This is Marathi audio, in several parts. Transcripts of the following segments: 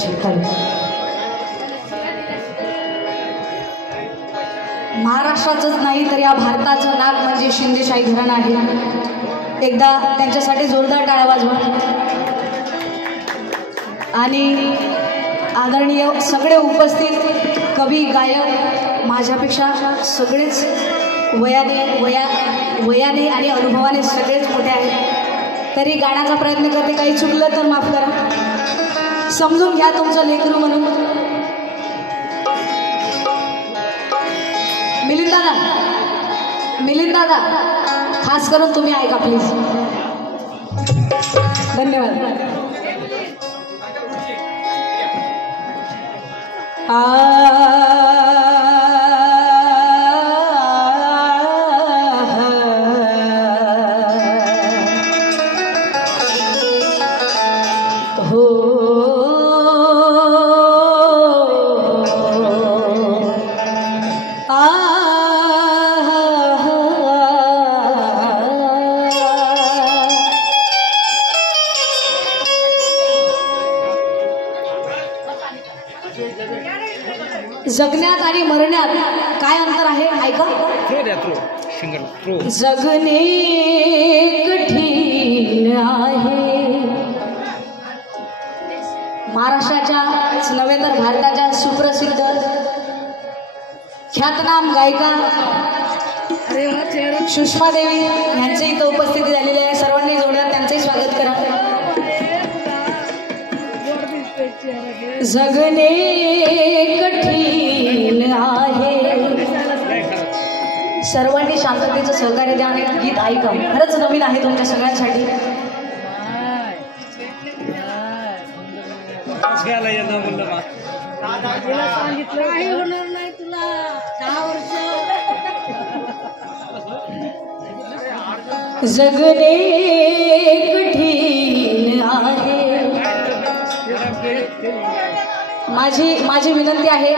आमची खरी महाराष्ट्राचंच नाही तर या भारताचं नाक म्हणजे शिंदेशाही घराणं आहे। एकदा त्यांच्यासाठी जोरदार टाळ्या वाजवा। आणि आदरणीय सगळे उपस्थित कवी गायक माझ्यापेक्षा सगळेच वयाने आणि अनुभवाने सगळेच मोठे आहेत, तरी गाण्याचा प्रयत्न करते, काही चुकलं तर माफ करा, समजून घ्या तुमचं लेकरू म्हणून। मिलिंद दादा खास करून तुम्ही ऐका प्लीज, धन्यवाद। जगण्यात आणि मरण्यात काय अंतर आहे ऐका। जगणे कठीण आहे। महाराष्ट्राच्याच नव्हे तर भारताच्या सुप्रसिद्ध ख्यातनाम गायिका सुषमा देवी यांची इथं उपस्थिती झालेली आहे। सर्वांनी जोरदार त्यांचंही स्वागत करा। जगणे कठीण आहे। सर्वांनी शांततेचं सहकार्य द्या आणि गीत ऐका, खरंच नवीन आहे तुमच्या सगळ्यांसाठी। जगणे कठीण आहे। माझी विनंती आहे,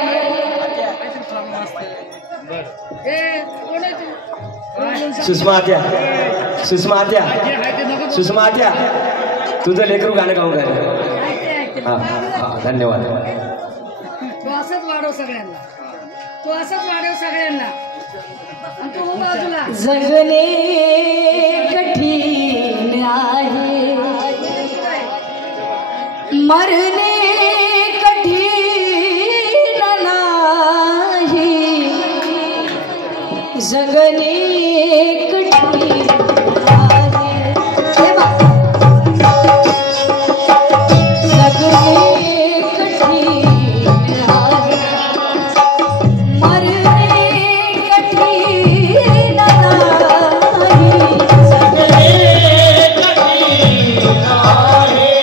सुषमा आत्या तुझं लेकरू गाणं गाऊ गाणं। हा धन्यवाद। तू असंच वाढव सगळ्यांना। जगणे कठीण आहे, मरणे जगणे कठीण आहे। जगणे कठीण आहे, मरणे कठीण नाही। जगणे कठीण आहे,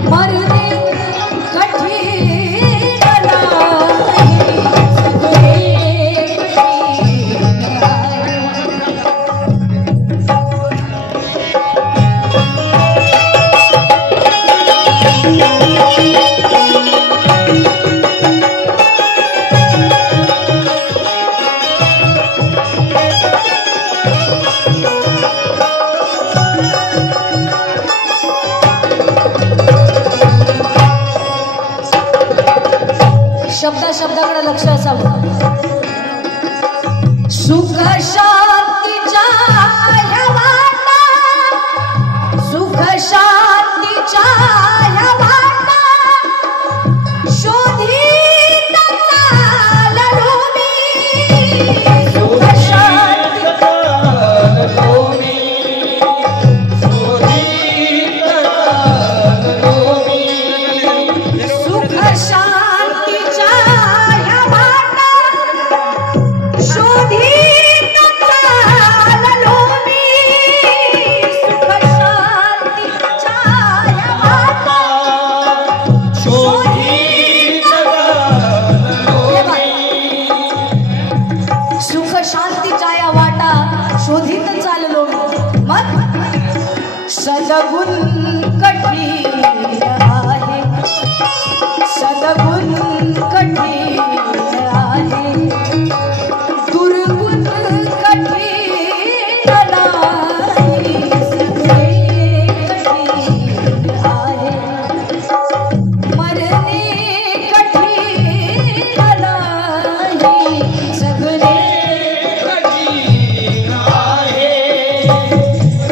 मरणे शब्दाकडे लक्ष असावं। सुख शांतीच्या या वाटा, सुख शांतीच्या या वाटा शोधित चाललो मी। सुख शांतीचा चाललो मी, शोधित चाललो मी। सुख शांतीच्या या वाटा शोधित चाललो मी। सुख शांतीच्या कठीण आहे, सद्गुण कठीण आहे, दुर्गुण कठीण नाही, सगळे कठीण आहे, मरणे कठीण नाही, सगळे कठीण आहे,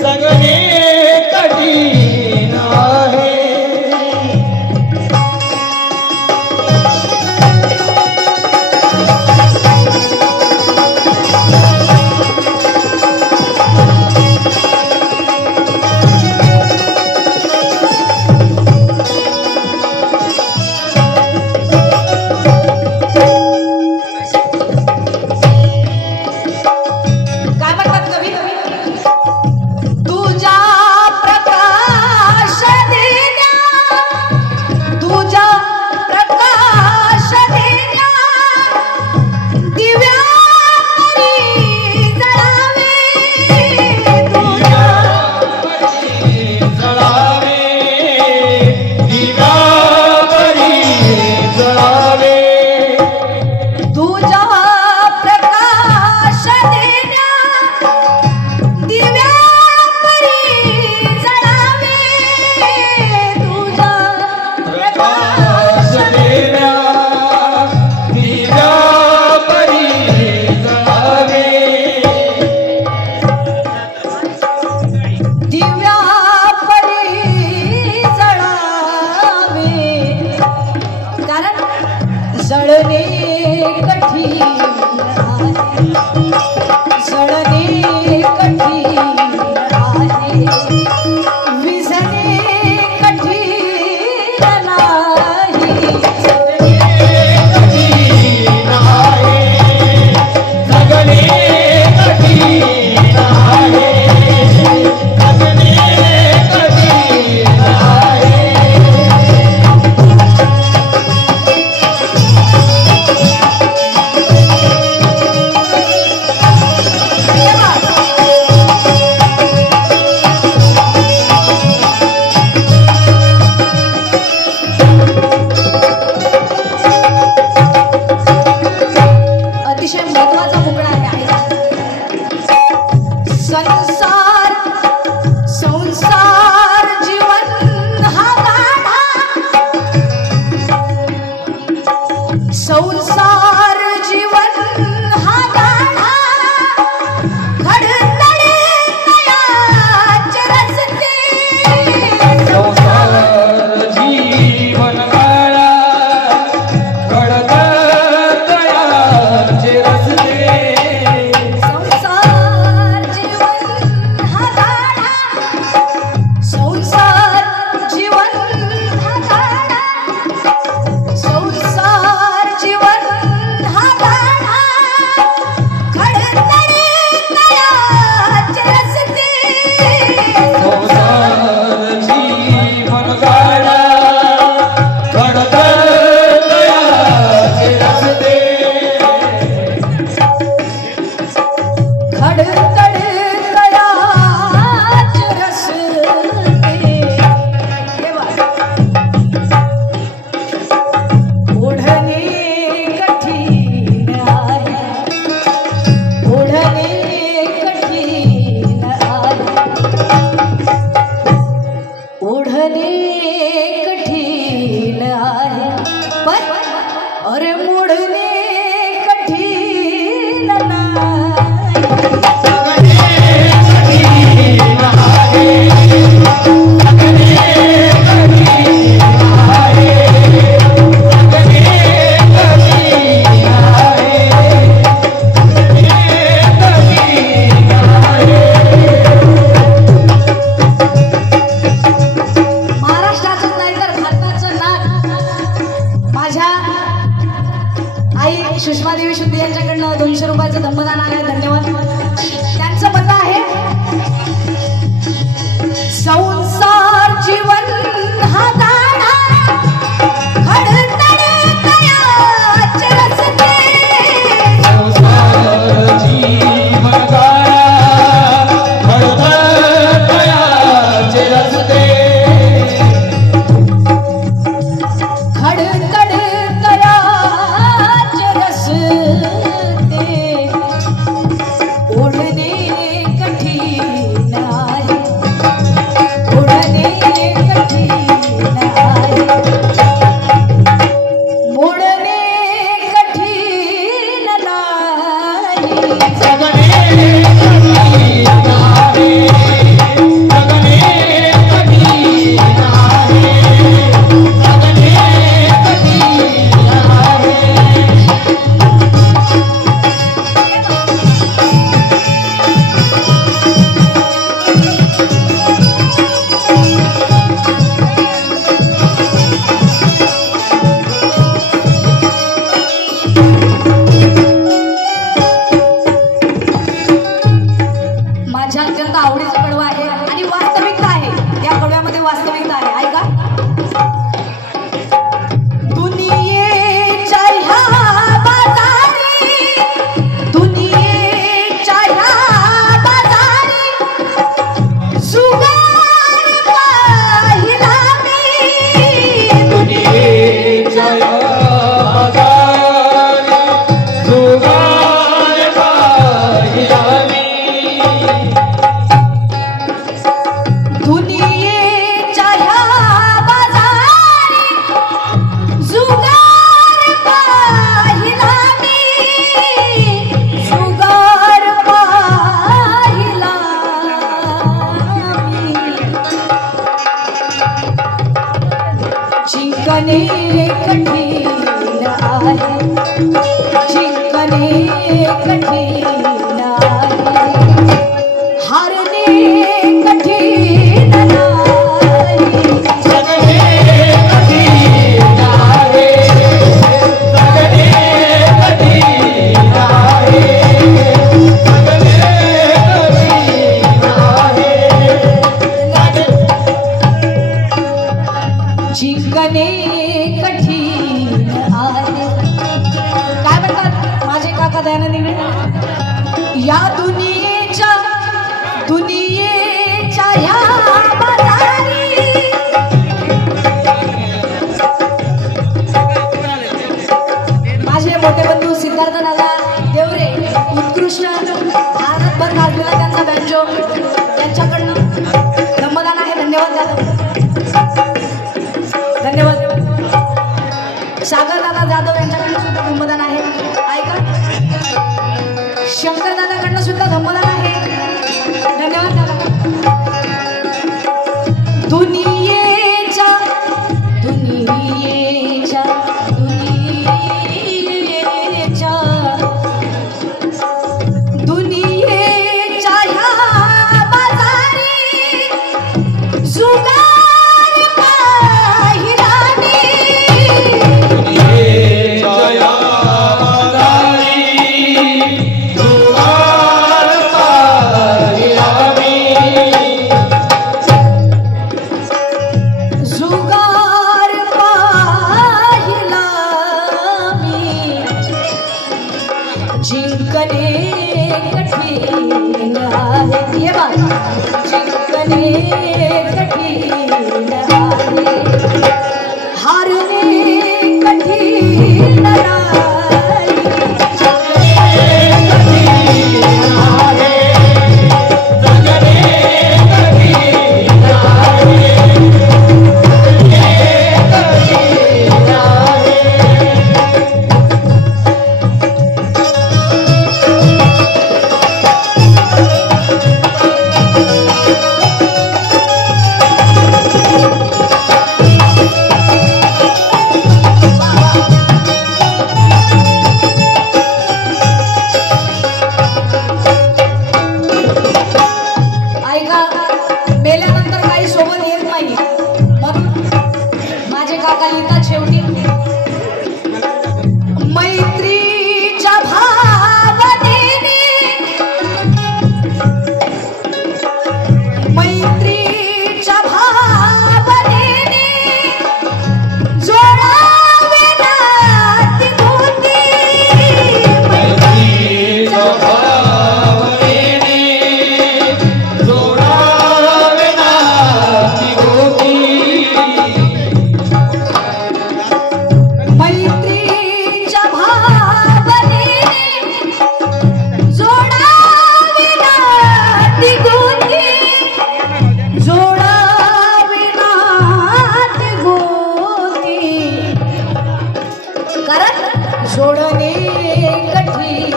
सगळे कठीण आहे. काय म्हणतात कवी? तुझा प्रकाश देण्या, तुझा प्रकाश देण्या, दिव्या परी जळावे, तुझा जळावे, दिवा परी जळावे. तुझा प्रकाश देण्या, दिव्या परी जळावे, तुझा प्रकाश देण्या, दिव्या परी जळावे. दिव्या परी जळावे, कारण जळणे कठीण आहे, जळणे कठीण आहे, विझणे कठीण नाही, कठीण आहे, सगळे कठीण आहे, सगळे कठीण आहे. अतिशय महत्वाचा मुकडा आहे. संसार संसार जीवन हा गाढा, संसार जीवन हा गाढा, खडतडे तयाचे रस्ते, संसार जीवन काळा, घडत तयाचे रस्ते. संसार जीवन हा गाढा, संसार जीवन हा गाढा, संसार जीवन हा गाढा, खडतडे तयाचे रस्ते, संसार जीवन काळा, घडत तयाचे रस्ते. खडतडे तयाचे रस्ते. ओढणे कठीण आहे, ओढणे कठीण आहे, ओढणे कठीण आहे, पण अरे मोडणे कठीण नाही, कठीण आहे, महाराष्ट्राचंच नाही तर भारताचं नाक माझ्या आई सुषमादेवी शुद्धी यांच्याकडनं 200 रुपयाचं धम्मदान आहे. धन्यवाद. त्यांचं म्हणणं आहे, संसार जीवन हा गाढा, खडतडे तयाचे रस्ते, संसार जीवन काळा, घडत तयाचे रस्ते. जिंकणे कठीण आहे, जिंकणे कठीण आहे, हारणे कठीण नाही. जगणे कठीण आहे, जगणे कठीण आहे, जगणे कठीण आहे. जिंकणे कठीण आहे. काय म्हणतात माझे काका दयानंद इंगळे, या दुनियेच्या ह्या बाजारी माझे मोठे बंधू सिद्धार्थ दादा देवरे उत्कृष्ट भारतभर गाजलेला त्यांचा बँजो, त्यांच्याकडनं धम्मदान आहे. धन्यवाद दादा, धन्यवाद. सागर दादा जाधव यांच्याकडनं सुद्धा धम्मदान आहे. ऐका, शंकर दादाकडनं सुद्धा धम्मदान आहे. धन्यवाद दादा. दुनियेच्या दुनियेच्या दुनियेच्या दुनियेच्या ह्या बाजारी जुगार पाहिराने. जया दारी जुगार पाहिरावी, जुगार पाहिला मी, जिंकणे कठीण आहे. ये बा, जिंकणे कठीण आहे, हारणे कठीण नाही. ऐका, मेल्यानंतर काही सोबत येत नाही, म्हणून माझे काका लिहितात शेवटी, मैत्रीच्या भावनेने, मैत्रीच्या भावनेने जोडावे नाती गोती. मैत्रीच्या भावनेने जोडावे नाती गोती. मैत्रीच्या भावनेने जोडावी नाती गोती, जोडावी नाती गोती, कारण जोडणे कठीण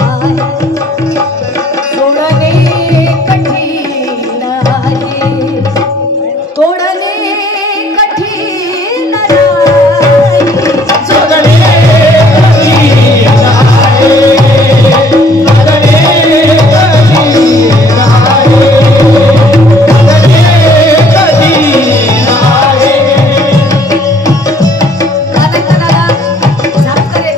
आहे, जोडणे कठीण आहे, तोडणे कठीण नाही. जगणे कठीण आहे, जगणे कठीण आहे, जगणे कठीण आहे. दादा झापकरे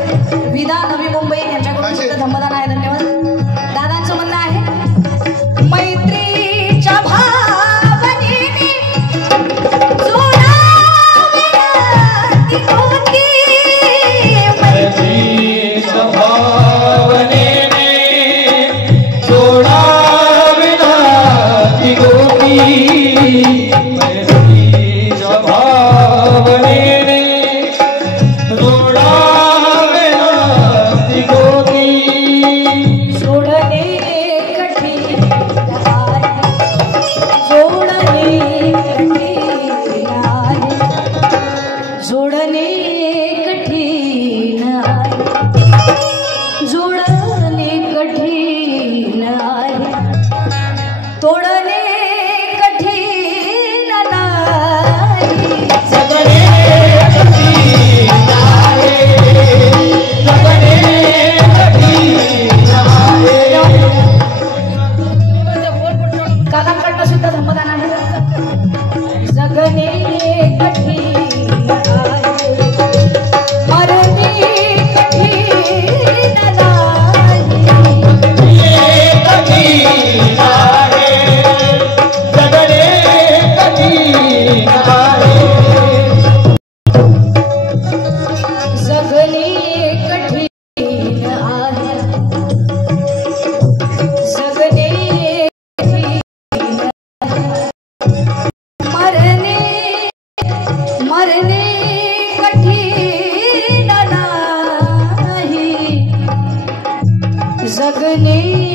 जगणे